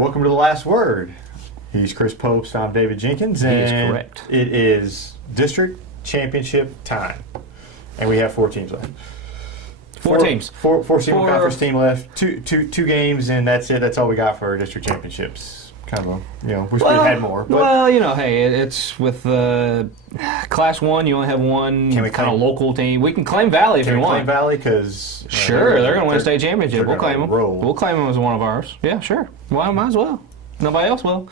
Welcome to The Last Word. He's Chris Pobst. I'm David Jenkins. He and is correct. It is district championship time. And we have 4 teams left. Four teams. Four single conference team left. Two games, and that's it. That's all we got for our district championships. Kind of wish we had more. But Well, hey, it's with Class 1, you only have one kind of local team. We can claim Valley if you want. Can we claim Valley? Because sure, they're going to win a state championship. We'll claim them. Roll. We'll claim them as one of ours. Yeah, sure. Well, might as well. Nobody else will.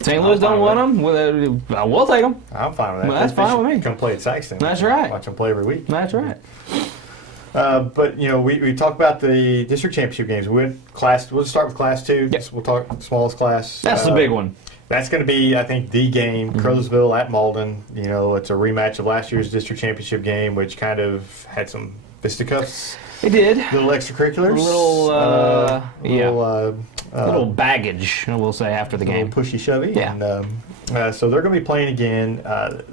St. Louis don't want them. We'll take them. I'm fine with that. Well, that's fine with me. Come play at Saxton. That's right. Watch them play every week. That's right. But we talked about the district championship games. We'll start with Class 2. Yep. We'll talk smallest class. That's the big one. That's going to be, I think, the game. Crowsville at Malden. It's a rematch of last year's district championship game, which kind of had some fisticuffs. It did. Little extracurriculars. Little baggage, we'll say, after the game. Pushy shovey. Yeah. And so they're going to be playing again.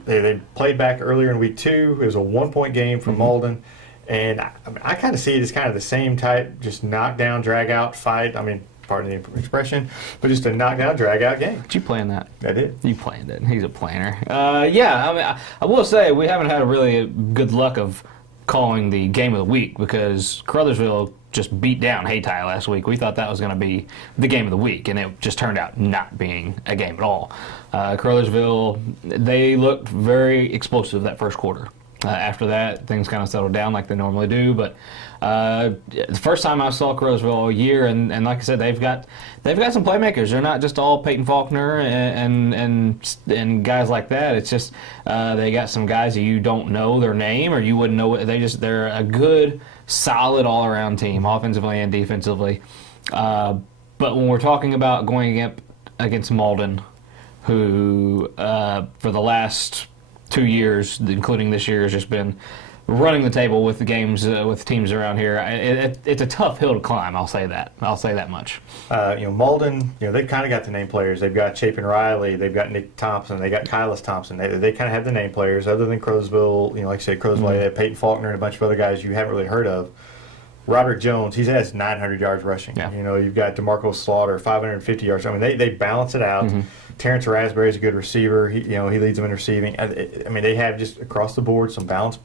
They played back earlier in week 2. It was a 1-point game for Malden. And I kind of see it as kind of the same type, just knockdown, drag-out fight. I mean, pardon the expression, but just a knockdown, drag-out game. Did you plan that? I did. You planned it. He's a planner. I will say we haven't had a really good luck of calling the game of the week because Crothersville just beat down Hayti last week. We thought that was going to be the game of the week, and it just turned out not being a game at all. Crothersville, they looked very explosive that first quarter. After that, things kind of settled down like they normally do. But the first time I saw Crothersville all year, and like I said, they've got some playmakers. They're not just all Peyton Faulkner and guys like that. It's just they got some guys that you don't know their name or you wouldn't know. They're a good, solid all-around team, offensively and defensively. But when we're talking about going against Malden, who for the last 2 years, including this year, has just been running the table with the games with teams around here. It's a tough hill to climb. I'll say that. I'll say that much. Malden, they've kind of got the name players. They've got Chapin Riley. They've got Nick Thompson. They got Kylis Thompson. They kind of have the name players. Other than Crowsville, like I said, Crowsville, they have Peyton Faulkner and a bunch of other guys you haven't really heard of. Roderick Jones, he has 900 yards rushing. Yeah. You've got DeMarco Slaughter, 550 yards. I mean, they balance it out. Terrence Raspberry is a good receiver. He leads them in receiving. I mean, they have just across the board some balance.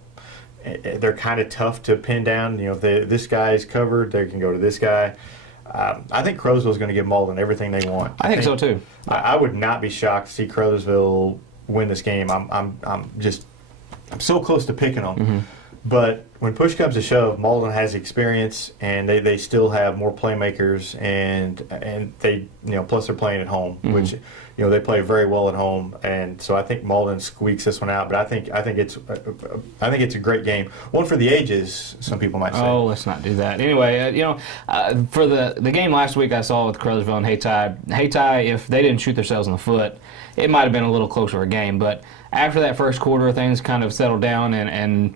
They're kind of tough to pin down. If this guy is covered, they can go to this guy. I think Crowsville is going to give Malden everything they want. I think so too. I would not be shocked to see Crothersville win this game. I'm so close to picking them. But when push comes to shove, Malden has experience, and they still have more playmakers, and they plus they're playing at home, which they play very well at home, and so I think Malden squeaks this one out. But I think it's a great game, one for the ages. Some people might say. Oh, let's not do that. Anyway, for the game last week I saw with Crothersville and Hayti, if they didn't shoot themselves in the foot, it might have been a little closer a game. But after that first quarter, things kind of settled down, and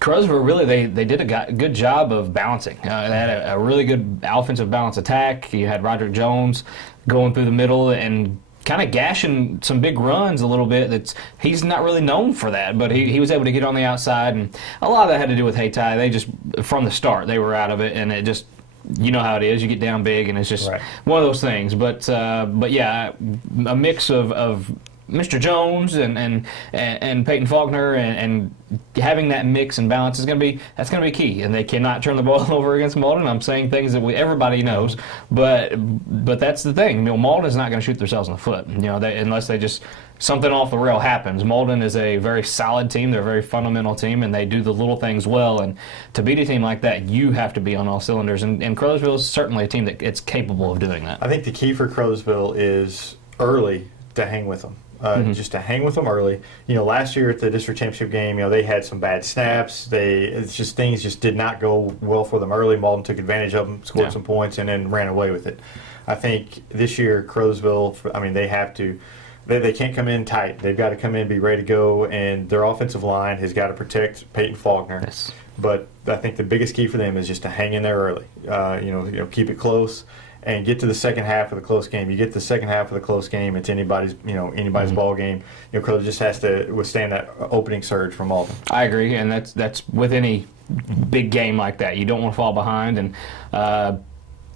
Crothersville really they did a good job of balancing. They had a really good offensive balance attack. You had Roderick Jones going through the middle and kind of gashing some big runs a little bit. He's not really known for that, but he was able to get on the outside, and a lot of that had to do with Hayti. They just from the start they were out of it, and it just how it is. You get down big, and it's just one of those things. But yeah, a mix of Mr. Jones and Peyton Faulkner and having that mix and balance is going to be key. And they cannot turn the ball over against Malden. I'm saying things that everybody knows, but that's the thing. Malden's not going to shoot themselves in the foot. Unless they just something off the rail happens. Malden is a very solid team. They're a very fundamental team, and they do the little things well. And to beat a team like that, you have to be on all cylinders. And Crothersville is certainly a team that it's capable of doing that. I think the key for Crothersville is early to hang with them. Just to hang with them early. Last year at the district championship game, they had some bad snaps. Things just did not go well for them early. Malden took advantage of them, scored some points, and then ran away with it. I think this year Crothersville, they have to. They can't come in tight. They've got to come in, be ready to go, and their offensive line has got to protect Peyton Faulkner. Yes. But I think the biggest key for them is just to hang in there early. Keep it close. And get to the second half of the close game. You get to the second half of the close game, it's anybody's ball game. Crowder just has to withstand that opening surge from Malden. I agree, and that's with any big game like that. You don't want to fall behind, and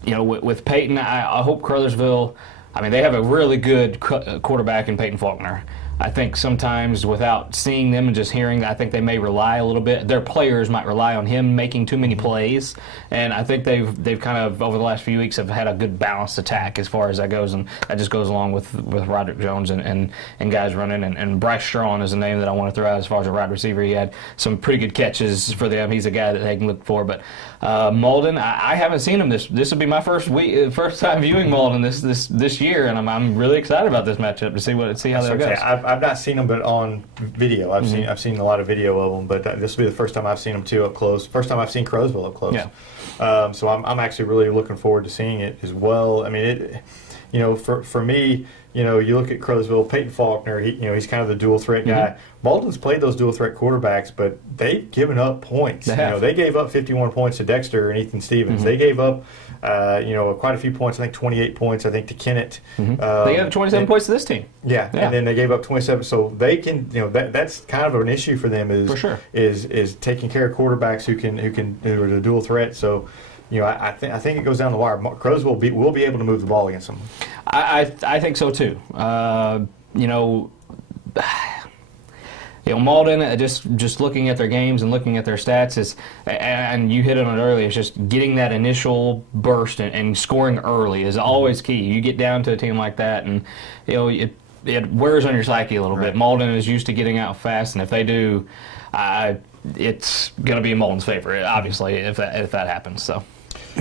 with Peyton, I hope Crothersville. I mean, they have a really good quarterback in Peyton Faulkner. I think sometimes without seeing them and just hearing, I think they may rely a little bit. Their players might rely on him making too many plays, and I think they've kind of over the last few weeks have had a good balanced attack as far as that goes, and that just goes along with Roderick Jones and guys running, and Bryce Strawn is a name that I want to throw out as far as a wide receiver. He had some pretty good catches for them. He's a guy that they can look for. But Malden, I haven't seen him. This will be my first time viewing Malden this year, and I'm really excited about this matchup to see how that goes. I've not seen them, but on video. I've seen a lot of video of them, but this will be the first time I've seen them too up close. First time I've seen Crowesville up close. Yeah. So I'm actually really looking forward to seeing it as well. I mean, for me, you look at Crowesville, Peyton Faulkner. He's kind of the dual threat guy. Malden's played those dual threat quarterbacks, but they've given up points. They gave up 51 points to Dexter and Ethan Stevens. They gave up quite a few points. I think 28 points. I think to Kennett. They gave up 27 points to this team. Yeah, and then they gave up 27. So they can, that's kind of an issue for them is for sure. is taking care of quarterbacks who are the dual threat. So. I think it goes down the wire. Crows will be able to move the ball against them. I think so too. Malden, just looking at their games and looking at their stats and you hit on it earlier. It's just getting that initial burst and scoring early is always key. You get down to a team like that, and it wears on your psyche a little bit. Malden is used to getting out fast, and if they do, it's going to be Malden's favor, obviously, if that happens. So.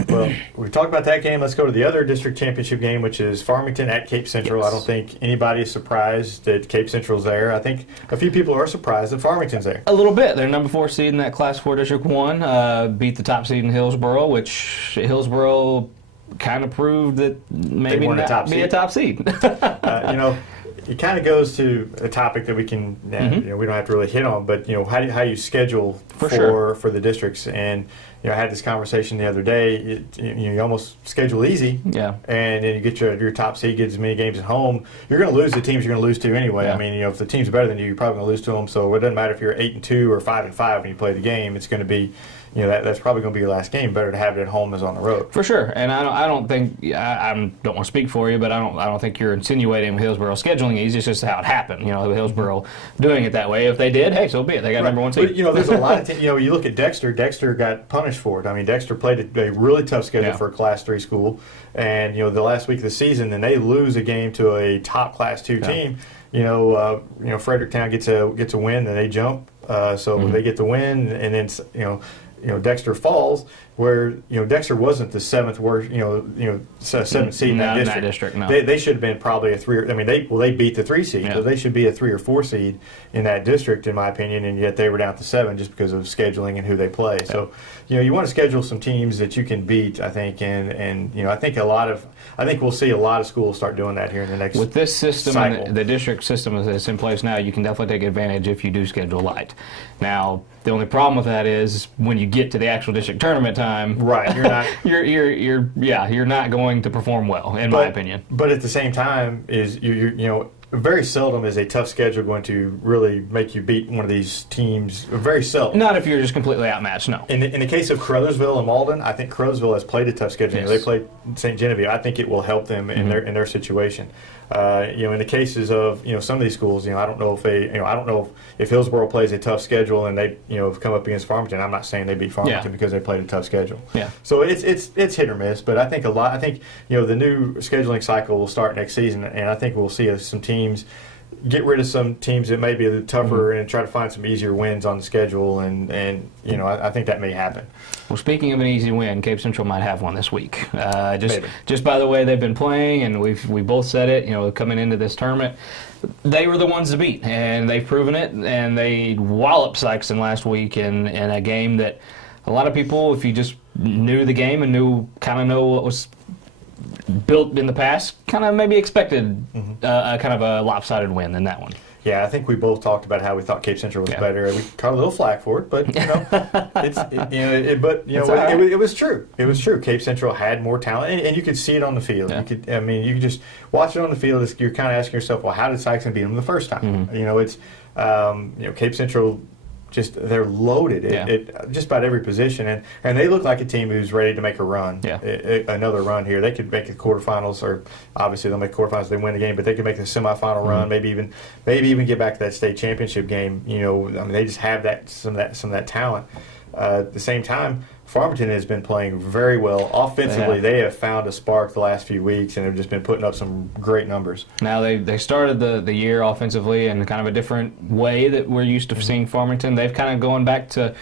Well, we've talked about that game. Let's go to the other district championship game, which is Farmington at Cape Central. Yes. I don't think anybody is surprised that Cape Central's there. I think a few people are surprised that Farmington's there. A little bit. They're number 4 seed in that Class 4 District 1, beat the top seed in Hillsboro, which Hillsboro kind of proved that maybe not be a top seed. It kind of goes to a topic that we can, we don't have to really hit on, but how you schedule for the districts. And I had this conversation the other day. You almost schedule easy, and then you get your top seed, get as many games at home. You're going to lose the teams you're going to lose to anyway. Yeah. I mean, if the team's better than you, you're probably going to lose to them. So it doesn't matter if you're 8-2 or 5-5 when you play the game. It's going to be. That's probably going to be your last game. Better to have it at home as on the road. For sure, and I don't think I don't want to speak for you, but I don't think you're insinuating Hillsboro scheduling easy. It's just how it happened. Hillsboro doing it that way. If they did, hey, so be it. They got number 1 seed. But there's a lot of you look at Dexter. Dexter got punished for it. I mean, Dexter played a really tough schedule for a Class 3 school, and the last week of the season, and they lose a game to a top Class 2 team. Fredericktown gets a win, and they jump. So they get the win, and then Dexter falls, where Dexter wasn't the 7th worst, 7th seed in that district. In that district, no. They should have been probably a 3. I mean, they beat the 3 seed, so they should be a 3 or 4 seed in that district, in my opinion. And yet they were down to 7 just because of scheduling and who they play. Yeah. So you want to schedule some teams that you can beat, I think, and I think we'll see a lot of schools start doing that here in the next with this system cycle. And the district system that's in place now. You can definitely take advantage if you do schedule light. Now, the only problem with that is when you get to the actual district tournament time, right? You're not you're not going to perform well, in my opinion. But at the same time, is very seldom is a tough schedule going to really make you beat one of these teams. Very seldom. Not if you're just completely outmatched. No. In the case of Crothersville and Malden, I think Crothersville has played a tough schedule. Yes. They played St. Genevieve. I think it will help them in their situation. In the cases of some of these schools, I don't know if Hillsboro plays a tough schedule and they have come up against Farmington. I'm not saying they beat Farmington because they played a tough schedule. Yeah. So it's hit or miss, but I think the new scheduling cycle will start next season, and I think we'll see some teams get rid of some teams that may be a little tougher and try to find some easier wins on the schedule, and I think that may happen. Well, speaking of an easy win, Cape Central might have one this week. Just by the way they've been playing, and we both said it, coming into this tournament, they were the ones to beat, and they've proven it, and they walloped Sykeston last week in a game that a lot of people, if you just knew the game and kind of know what was built in the past, kind of maybe expected kind of a lopsided win than that one. Yeah, I think we both talked about how we thought Cape Central was better. We caught a little flack for it, but it was true. It was true. Cape Central had more talent, and you could see it on the field. Yeah. You could just watch it on the field. You're kind of asking yourself, well, how did Sykeston beat them the first time? Cape Central they're loaded at just about every position, and they look like a team who's ready to make a run, another run here. They could make the quarterfinals, or obviously they'll make quarterfinals if they win the game, but they could make the semifinal run, maybe even get back to that state championship game. I mean, they just have some of that talent. At the same time, Farmington has been playing very well offensively. They have found a spark the last few weeks and have just been putting up some great numbers. Now they started the year offensively in kind of a different way that we're used to seeing Farmington. They've kind of gone back to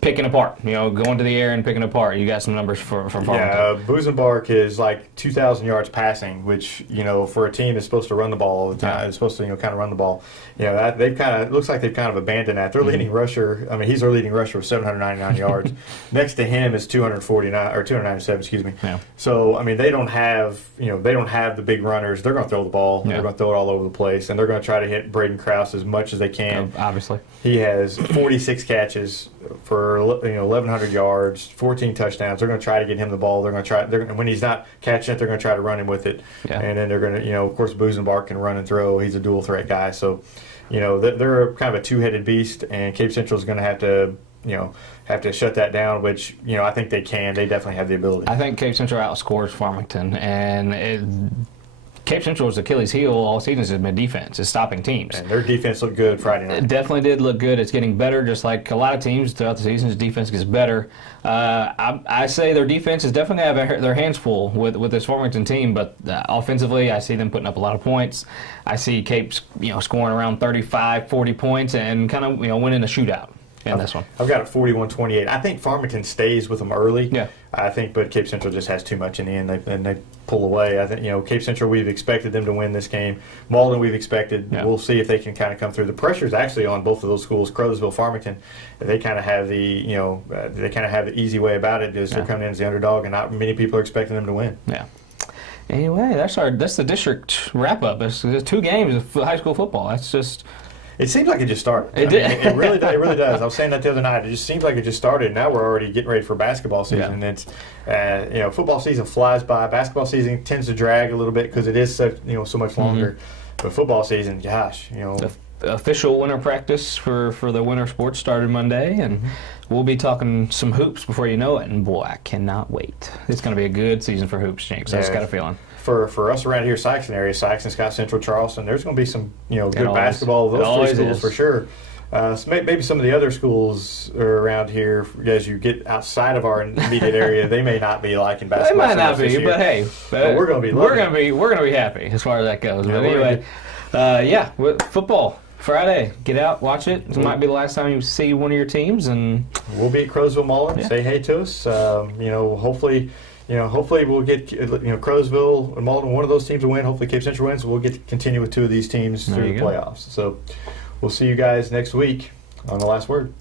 picking apart, going to the air and picking apart. You got some numbers for Farmington. Yeah, Busenbark is like 2,000 yards passing, which, for a team that's supposed to run the ball all the time, it's supposed to, kind of run the ball. It looks like they've kind of abandoned that. Their leading rusher, he's their leading rusher with 799 yards. Next to him is 297, excuse me. Yeah. So, they don't have, the big runners. They're going to throw the ball. They're going to throw it all over the place, and they're going to try to hit Braden Krause as much as they can. Obviously. He has 46 catches for 1,100 yards, 14 touchdowns. They're going to try to get him the ball. They're going to try. When he's not catching it, they're going to try to run him with it. Yeah. And then they're going to, of course, Busenbark can run and throw. He's a dual threat guy. So, they're kind of a two-headed beast, and Cape Central is going to have to shut that down, which, I think they can. They definitely have the ability. I think Cape Central outscores Farmington, and Cape Central's Achilles heel all season has been defense, is stopping teams. And their defense looked good Friday night. It definitely did look good. It's getting better, just like a lot of teams throughout the season. Defense gets better. I say their defense is definitely going to have their hands full with this Farmington team, but offensively, I see them putting up a lot of points. I see Cape, scoring around 35, 40 points and kind of, winning a shootout in this one. I've got it 41-28. I think Farmington stays with them early. Yeah. But Cape Central just has too much in the end, and they pull away. I think, Cape Central, we've expected them to win this game. Malden, we've expected. Yeah. We'll see if they can kind of come through. The pressure's actually on both of those schools, Crowsville, Farmington. They kind of have the easy way about it. Is they're coming in as the underdog, and not many people are expecting them to win. Yeah. Anyway, that's the district wrap up. It's 2 games of high school football. That's just. It seems like it just started. It did. It really does. I was saying that the other night. It just seems like it just started. Now we're already getting ready for basketball season. Yeah. It's, football season flies by. Basketball season tends to drag a little bit because it is so much longer. But football season, gosh, The official winter practice for the winter sports started Monday, and we'll be talking some hoops before you know it. And boy, I cannot wait. It's going to be a good season for hoops, Jinx. I just got a feeling. For us around here, Sykeston area, Sykeston, Scott Central, Charleston, there's going to be some good basketball. Those 3 schools for sure. So maybe some of the other schools around here, as you get outside of our immediate area, they may not be liking basketball. They might not be, but hey, we're going to be. We're going to be happy as far as that goes. But anyway, football. Friday, get out, watch it. It might be the last time you see one of your teams, and we'll be at Crowsville Malden. Say hey to us. Hopefully we'll get Crowsville and Malden, one of those teams will win. Hopefully Cape Central wins. We'll get to continue with 2 of these teams through the playoffs. So we'll see you guys next week on The Last Word.